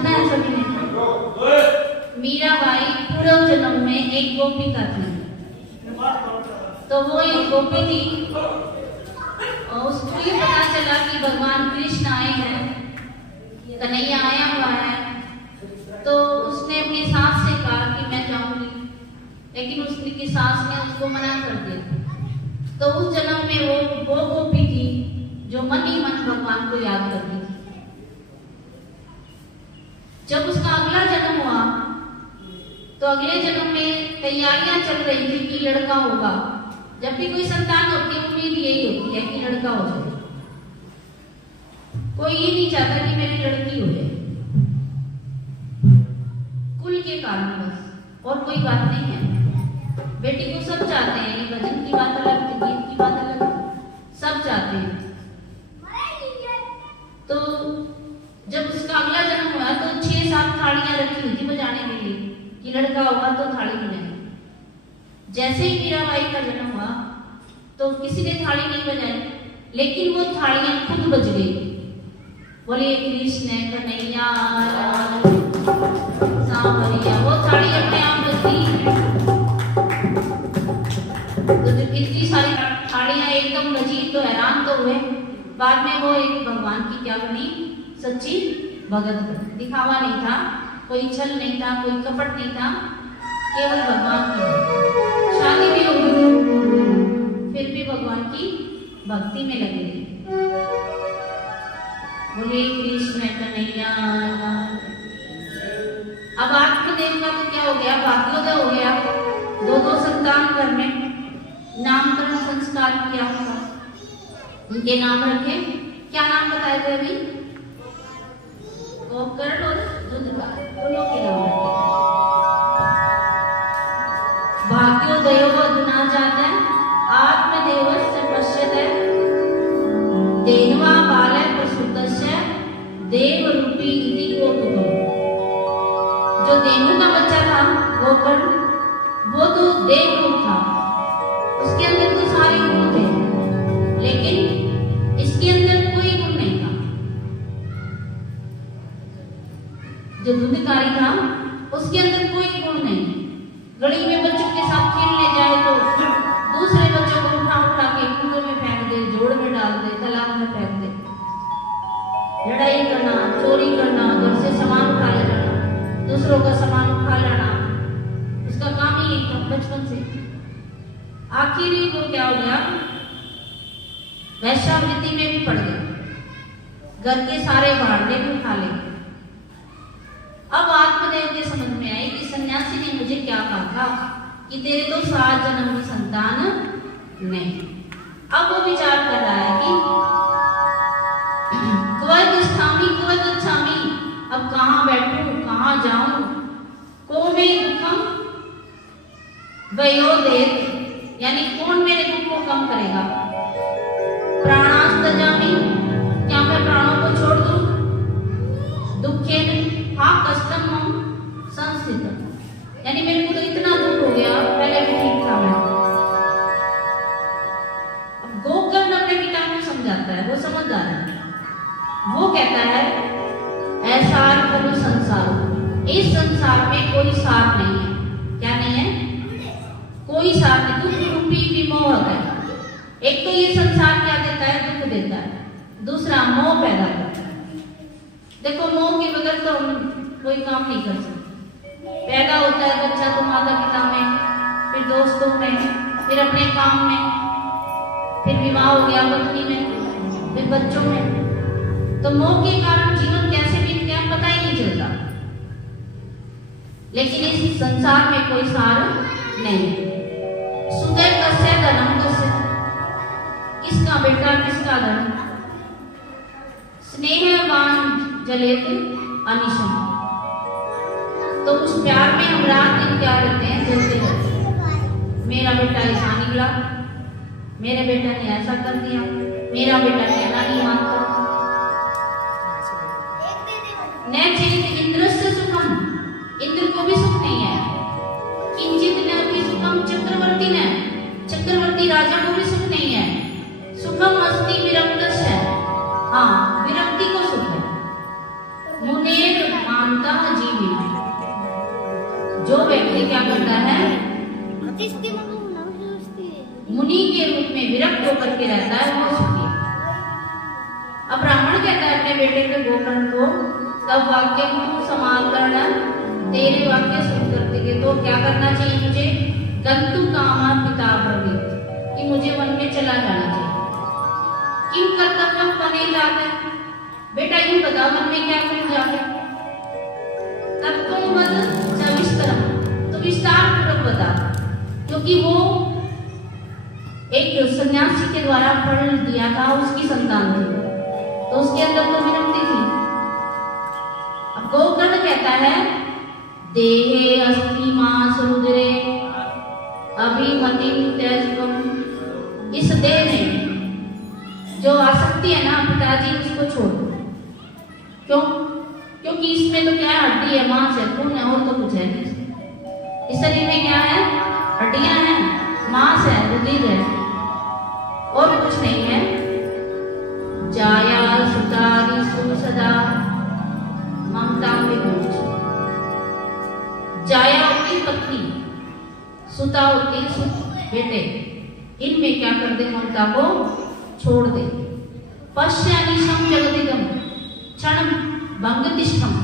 सुना है सभी ने? मीराबाई पूर्व जन्म में एक गोपिका थी। तो वो एक गोपी थी और उसको ये पता चला कि भगवान कृष्ण आए हैं, कन्हैया आया हुआ है। तो उसने अपनी सास से कहा कि मैं जाऊंगी, लेकिन उसकी सास ने उसको मना कर दिया। तो उस जन्म में वो गोपी थी जो मन ही मन भगवान को याद करती थी। जब उसका अगला जन्म हुआ तो अगले जन्म में तैयारियां चल रही थी कि लड़का होगा। जब भी कोई संतान होती है उम्मीद यही होती है कि लड़का हो जाए। कोई ये नहीं चाहता कि मेरी लड़की हो जाए, कुल के कारण बस, और कोई बात नहीं है। बेटी को सब चाहते हैं, ये भजन की बात अलग, गीत की बात अलग, सब चाहते हैं। तो जब उसका अगला जन्म हुआ तो 6-7 थालियां रखी हुई थी बजाने के लिए कि लड़का होगा तो थाली बजाए। जैसे ही मीराबाई का जन्म हुआ तो किसी ने थाली नहीं बजाई, लेकिन वो थालियां खुद बज गई। बोलिए कृष्ण कन्हैया सांवरिया, वो थाली अपने आप बजती। तो जब इतनी सारी थालियां एकदम बजी तो हैरान तो हुए। बाद में वो एक भगवान की क्या बनी, सच्ची भगत बनी। दिखावा नहीं था, कोई छल नहीं था, कोई कपट नहीं था, केवल भगवान की। शादी भी हो गई, फिर भी भगवान की भक्ति में लगी रही। बोले कृष्ण कन्हैया। अब आत्मदेव का तो क्या हो गया, भाग्योदय हो गया। 2 संतान घर में, नामकरण संस्कार किया उनका, उनके नाम रखे। क्या नाम बताए थे अभी? गोकर्ण और दूधकार, दोनों के नाम रखे। भाग्योदयो अधुना जातः आत्मदेवस्य पश्यते देहवा बालः प्रसूतस्य देवरूपी इति गोकुलम्। जो देनु का बच्चा था गोकर्ण, वो तो देव रूप था, उसके अंदर तो सारे गुण थे, लेकिन इसके अंदर कोई गुण नहीं था। जो दूधकारी था उसके अंदर कोई गुण नहीं। गली में बच्चों के साथ खेलने जाए तो दूसरे बच्चों को उठा उठा के कुएं में फेंक दे, जोड़ में डाल दे, तालाब में फेंक दे। लड़ाई करना, चोरी करना, घर से सामान उठा ले जाना, दूसरों का सामान उठा लाना, उसका काम ही था बचपन से। आखिरी वो क्या हो गया, वैश्यावृत्ति में भी पड़ गया, घर के सारे भांडे भी उठा ले। अब आत्मदेव के समझ में आई कि सन्यासी ने मुझे क्या कहा था कि तेरे तो 7 जन्म की संतान नहीं। अब वो विचार कर रहा है कि क्वद गच्छामि, अब कहाँ बैठूं, कहाँ जाऊं। को मे दुखम वयोदेत, यानी कौन मेरे दुख को कम करेगा। प्राणास्तजामि, क्या मैं प्राणों को छोड़ दूं। दुखेन हाँ कष्टम हम संस्थित, यानी मेरे को तो इतना दुख हो गया, पहले भी ठीक था मैं। अब गोकर्ण अपने पिता को समझाता है, वो समझदार है। वो कहता है ऐसा खलु संसार, इस संसार में कोई सार नहीं है। क्या नहीं है? कोई सार नहीं। दुख रूपी विमोहक है। एक तो ये संसार क्या देता है, दुख देता है, दूसरा मोह पैदा करता है। देखो मोह के बगैर तो हम कोई काम नहीं कर सकते। पैदा होता है बच्चा तो माता पिता में, फिर दोस्तों में, फिर अपने काम में, फिर विवाह हो गया पत्नी में, फिर बच्चों में। तो मोह के कारण जीवन कैसे बीत गया पता ही नहीं चलता। लेकिन इस संसार में कोई सार नहीं। सुदय कस्य धनम कस्य, किसका बेटा किसका धन। स्नेहवान जलेत अनिशम, तो उस प्यार में हम रात दिन क्या करते हैं, जलते रहते हैं। मेरा बेटा ऐसा निकला, मेरे बेटा ने ऐसा कर दिया, मेरा बेटा कहना नहीं मानता। न चेत इंद्रस्य सुखम, इंद्र को भी सुख नहीं है। किंचित न भी सुखम चक्रवर्ती ने, चक्रवर्ती राजा को भी सुख नहीं है। सुखम अस्ति विरक्तस्य, हाँ विरक्ति को सुख है। मुनेर मान कामता जीविना। जो व्यक्ति क्या करता है, मुनि के रूप में विरक्त होकर के रहता है, वो सुखी। अब ब्राह्मण कहता है अपने बेटे के गोकर्ण को, तब वाक्य तू समाल करना, तेरे वाक्य सुन करते के तो क्या करना चाहिए मुझे, गंतु कामा पिता प्रवृत्त, कि मुझे वन में चला जाना चाहिए। किन कर्तव्य बने जाते हैं, बेटा यूं बता वन में क्या करूं जाकर, तब तुम मत सविस्तर, तो विस्तार पूर्वक बता, क्योंकि वो एक सन्यासी के द्वारा पढ़ दिया था, उसकी संतान थी, तो उसके अंदर तो विरक्ति थी। अब गोकर्ण कहता है, देहे अस्ति मास रुद्रे अभिमति त्यजकम, इस देह में जो आसक्ति है ना पिताजी, उसको छोड़। क्यों? क्योंकि इसमें तो क्या है, हड्डी है, मांस है, खून है, और तो कुछ है नहीं। इस शरीर में क्या है, हड्डियां हैं, मांस है, रुधिर है, और कुछ नहीं है। जाया सुतारी सुसदा ममता में बोझ, जाया होती पत्नी, सुता होती बेटे, इनमें क्या कर दे, ममता को छोड़ दे। पश्यानिशम जगदिगम क्षण भंगतिष्ठम,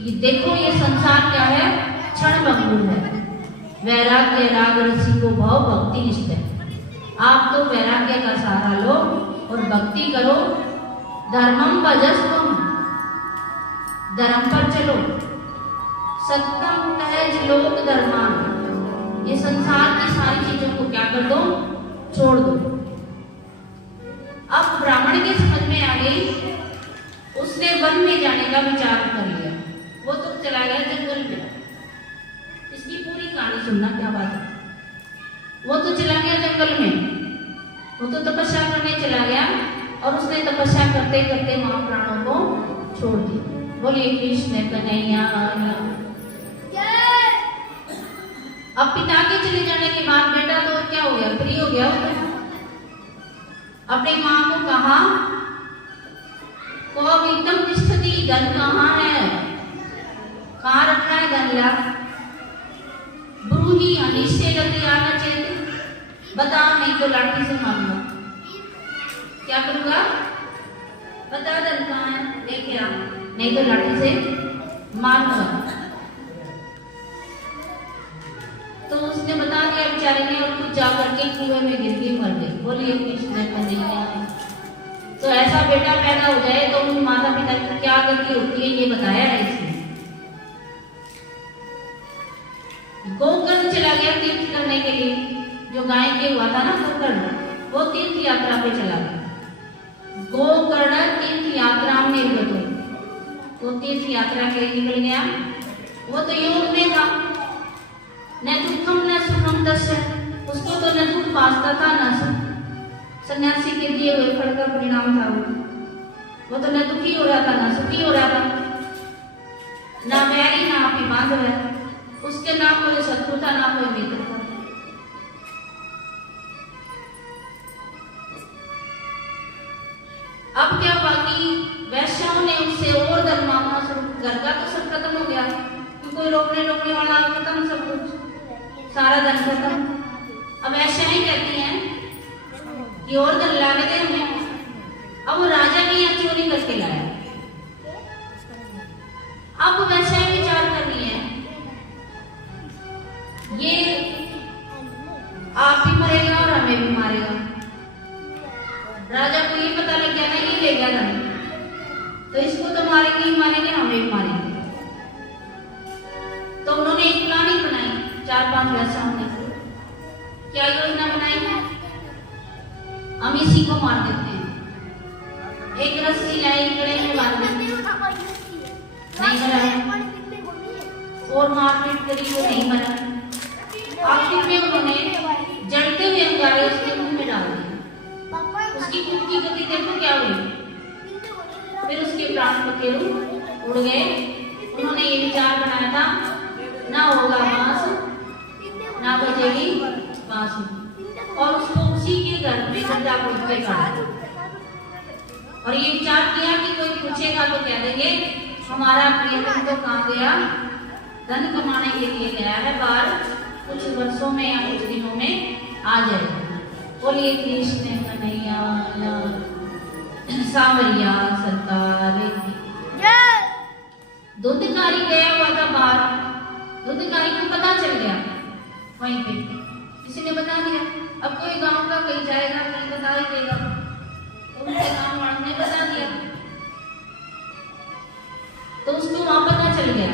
ये देखो ये संसार क्या है, क्षण भंगुर है। वैराग्य राग रसी को भाव भक्ति निष्ठ है। आप तो वैराग्य का सहारा लो और भक्ति करो। धर्मम भजस्वम, धर्म पर चलो। सत्यम तहज लोक धर्मान, ये संसार की सारी चीजों को क्या कर दो, छोड़ दो। अब ब्राह्मण के समझ में आ गई, उसने वन में जाने का विचार कर लिया। वो तो चला गया जंगल में। इसकी पूरी कहानी सुनना, क्या बात है। वो तो चला गया जंगल में, वो तो तपस्या करने चला गया, और उसने तपस्या करते करते वहां प्राणों को छोड़ दिया। बोलिए कृष्ण कन्हैया। अब पिता के चले जाने के बाद बेटा तो क्या हो गया, फ्री हो गया। अपनी माँ को कहा, कोविदम तिष्ठति, धन कहाँ है, कहाँ रखा है धन ला। ब्रूहि अनिश्चय गति आना चाहिए, बता, नहीं तो लाठी से मारूंगा। क्या करूंगा, बता धन कहाँ है, लेके आ, नहीं तो लाठी से मारूंगा। तो उसने बता दिया बेचारे ने, और कुछ जाकर के कुएं में गिर के मर गई। बोलिए कृष्ण कन्हैया। तो ऐसा बेटा पैदा हो जाए तो उन माता पिता की क्या गति होती है, ये बताया है इसमें। गोकर्ण चला गया तीर्थ करने के लिए, जो गाय के हुआ था ना गोकर्ण, वो तीर्थ यात्रा पे चला गया। गोकर्ण तीर्थ यात्रा में निर्गत हो, वो तीर्थ यात्रा के लिए निकल गया। वो तो योग में था, न दुखम न सुखम दस्य, उसको तो न दुख पासता था न सुख। सन्यासी के दिए हुए फल का परिणाम था वो तो न दुखी हो रहा था न सुखी हो रहा था, ना वैरी ना आपी बांधव है, उसके ना कोई शत्रु था ना कोई मित्र था। अब क्या बाकी वैश्याओं ने उससे और धन मांगना शुरू, घर का तो सब खत्म हो गया, कोई रोकने टोकने वाला खत्म, सब कुछ सारा धन खत्म। अब वैश्याएं कहती हैं कि और धन ला के हमें। अब वो राजा भी यहाँ चोरी करके लाया। अब वैश्याएं विचार कर रही है, ये आप ही मरेगा और हमें भी मारेगा। राजा को ये पता लग गया ना ये ले गया धन, तो इसको तो मारेंगे ही मारेंगे, हमें भी मारेंगे। तो उन्होंने एक प्लानिंग बनाई, 4-5 वैश्याओं ने। क्या योजना बनाई? हम इसी को मार देते हैं, एक रस्सी लाई गले में बांध देते हैं, नहीं मरा, और मारपीट करी, वो नहीं मरा। आखिर में उन्होंने जलते हुए अंगारे उसके मुंह में डाल दिए। उसकी खून की गति देखो क्या हुई, फिर उसके प्राण पखेरु उड़ गए। उन्होंने ये विचार बनाया था, ना होगा मांस ना बजेगी बांसुरी, और उसको उसी के घर में गड्ढा खोद के काटा। और ये विचार किया कि कोई पूछेगा तो कह देंगे हमारा प्रियतम तो कहाँ गया? धन कमाने के लिए गया है बाहर, कुछ वर्षों में या कुछ दिनों में आ जाएगा। बोलिए कृष्ण कन्हैया सावरिया सरकार की। दूधकारी गया हुआ था बाहर, दूधकारी को पता चल गया वहीं पे, किसी ने बता दिया। अब कोई गांव का कहीं जाएगा, कहीं बता ही देगा, तो उनके गांव वालों ने बता दिया, तो उसको वहां पता चल गया।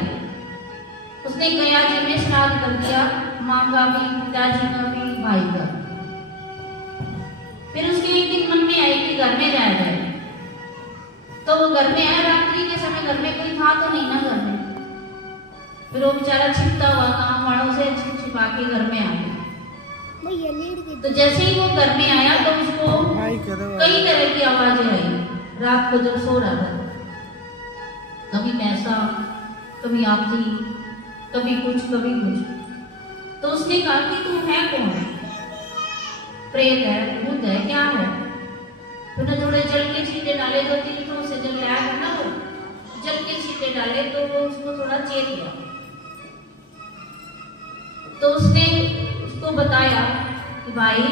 उसने गया जी में श्राद्ध कर दिया, माँ का भी, पिताजी का भी, भाई का। फिर उसके एक दिन मन में आई कि घर में जाया जाए, तो वो घर में आया। रात्रि के समय घर में कोई था तो नहीं ना घर में, फिर वो बेचारा छिपता हुआ गांव वालों से छिपा के घर में आ गया। तो जैसे ही वो घर में आया तो उसको कई तरह की आवाजें आई। रात को जब सो रहा था, कभी पैसा, कभी आखिरी, कभी कुछ कभी कुछ। तो उसने कहा कि तू है कौन? प्रेत है, भूत है, क्या है? तूने थोड़े जल के छींटे डाले, 2-3 तो उसे जल आया था ना, वो जल के छींटे डाले तो वो उसको थोड़ा चेत गया। तो उसने उसको बताया कि भाई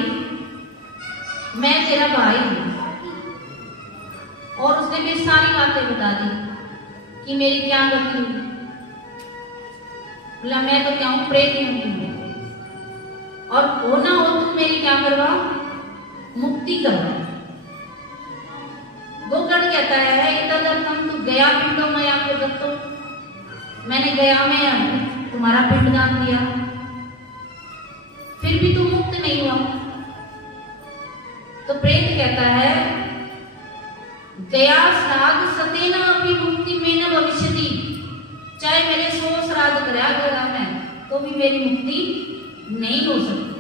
मैं तेरा भाई हूं, और उसने भी सारी बातें बता दी कि मेरी क्या गलती हुई। बोला मैं तो क्या हूं, प्रेत ही हूं, और होना हो तुम मेरी क्या करवा, मुक्ति करवा। गोकर्ण कहता है इतदर्थम तू गया पिंडों में आपको दत्तो, मैंने गया में तुम्हारा पिंडदान दिया, फिर भी तू मुक्त नहीं हुआ। तो प्रेत कहता है गया श्राद्ध सतेना अपनी मुक्ति में न भविष्यति, चाहे मेरे 100 श्राद्ध करा गया मैं, तो भी मेरी मुक्ति नहीं हो सकती।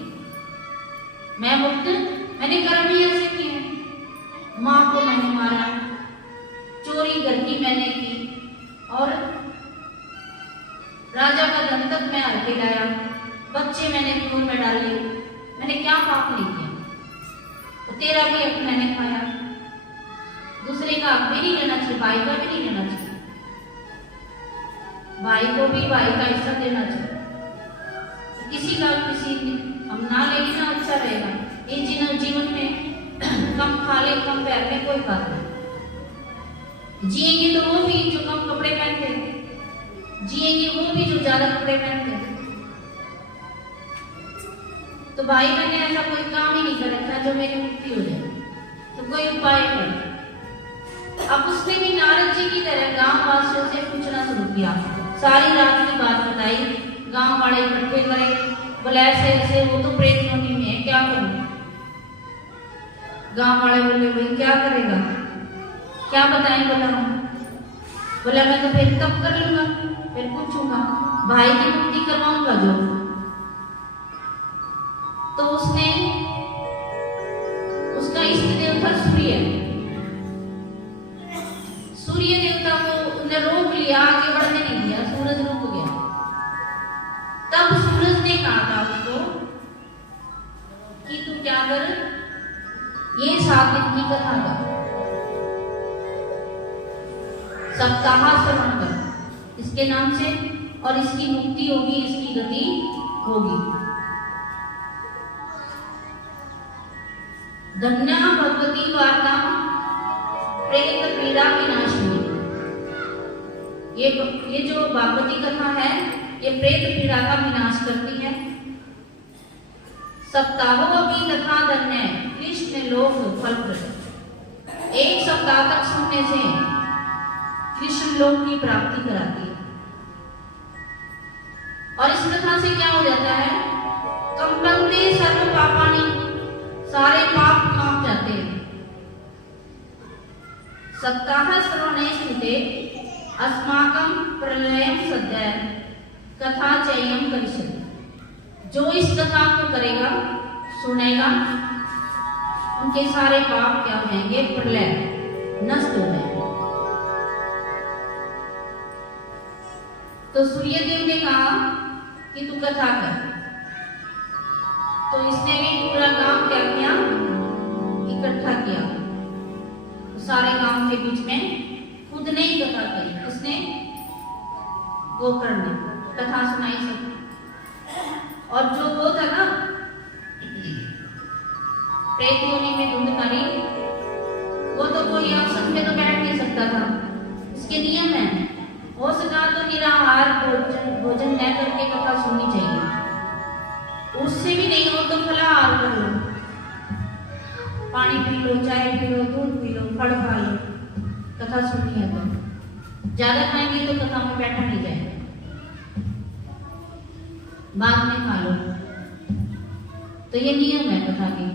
मैं मुक्त, मैंने कर्म ही ऐसे किए हैं। माँ को मैंने मारा, चोरी घर की मैंने की, और राजा का धन तक मैं हर के लाया, बच्चे मैंने कुएं में डाले, मैंने क्या पाप नहीं किया। तो तेरा भी हक मैंने खाया, दूसरे का हक भी नहीं लेना चाहिए, भाई का भी नहीं लेना चाहिए, भाई को भी भाई का हिस्सा देना चाहिए। तो किसी का किसी हम ना लेंगे ना, अच्छा रहेगा। इस जीवन में कम खा ले, कम पैर में कोई बात नहीं। जिएंगे तो वो भी जो कम कपड़े पहनते हैं, जिएंगे वो भी जो ज्यादा कपड़े पहनते हैं। तो भाई मैंने ऐसा कोई काम ही नहीं कर रखा जो मेरी मुक्ति हो जाए, तो कोई उपाय नहीं। अब उसने भी नारद जी की तरह गांव वासियों से पूछना शुरू किया, सारी रात की बात बताई, गांव वाले इकट्ठे करे, बोले ऐसे ऐसे वो तो प्रेत योनि में है, क्या करूं? गांव वाले बोले भाई क्या करेगा, क्या बताएं बताऊं? बोला मैं तो फिर तब कर लूंगा, फिर पूछूंगा, भाई की मुक्ति करवाऊंगा जो। तो उसने उसका इष्ट देवता सूर्य, सूर्य देवता को ने रोक लिया, आगे बढ़ने नहीं दिया, सूरज रुक गया। तब सूरज ने कहा था उसको कि तू क्या कर, ये 7 दिन की कथा कर, सप्ताह श्रवण कर इसके नाम से, और इसकी मुक्ति होगी, इसकी गति होगी। धन्या भगवती वार्ता प्रेत पीड़ा विनाशिनी। ये जो भागवती कथा है, ये प्रेत पीड़ा का विनाश करती है। सप्ताहों अभी तथा धन्य कृष्ण लोक फलप्रद, 1 सप्ताह तक सुनने से कृष्ण लोक की प्राप्ति कराती है। और इस कथा से क्या हो जाता है, कंपन्ते सर्व पापानि, सारे पाप कांप जाते हैं। सप्ताह श्रवणे स्थिते अस्माकं प्रलयं सद्य कथा चयम करिष्यति। जो इस कथा को करेगा, सुनेगा, उनके सारे पाप क्या हो जाएंगे, प्रलय, नष्ट हो जाएंगे। तो सूर्यदेव ने कहा कि तू कथा कर। तो इसने भी पूरा गांव क्या किया, इकट्ठा किया, तो सारे गांव के बीच में खुद ने ही कथा करी। किसने? गोकर्ण ने कथा सुनाई सबकी। और जो वो था ना प्रेत योनि में धुंधकारी, वो तो कोई आसन में तो बैठ नहीं सकता था, इसके नियम है। हो सका तो निराहार भोजन न करके कथा सुननी चाहिए, उससे भी नहीं हो तो फलाहार कर लो, पानी पी लो, चाय पी लो, दूध पी लो, फल खा लो, कथा सुननी है तो। ज्यादा खाएंगे तो कथा में बैठा नहीं जाएगा, बाद में खा लो। तो ये नियम है कथा के।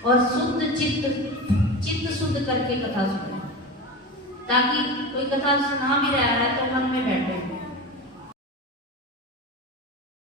और शुद्ध चित्त शुद्ध करके कथा सुनो, ताकि कोई कथा सुना भी रहा है तो मन में बैठे।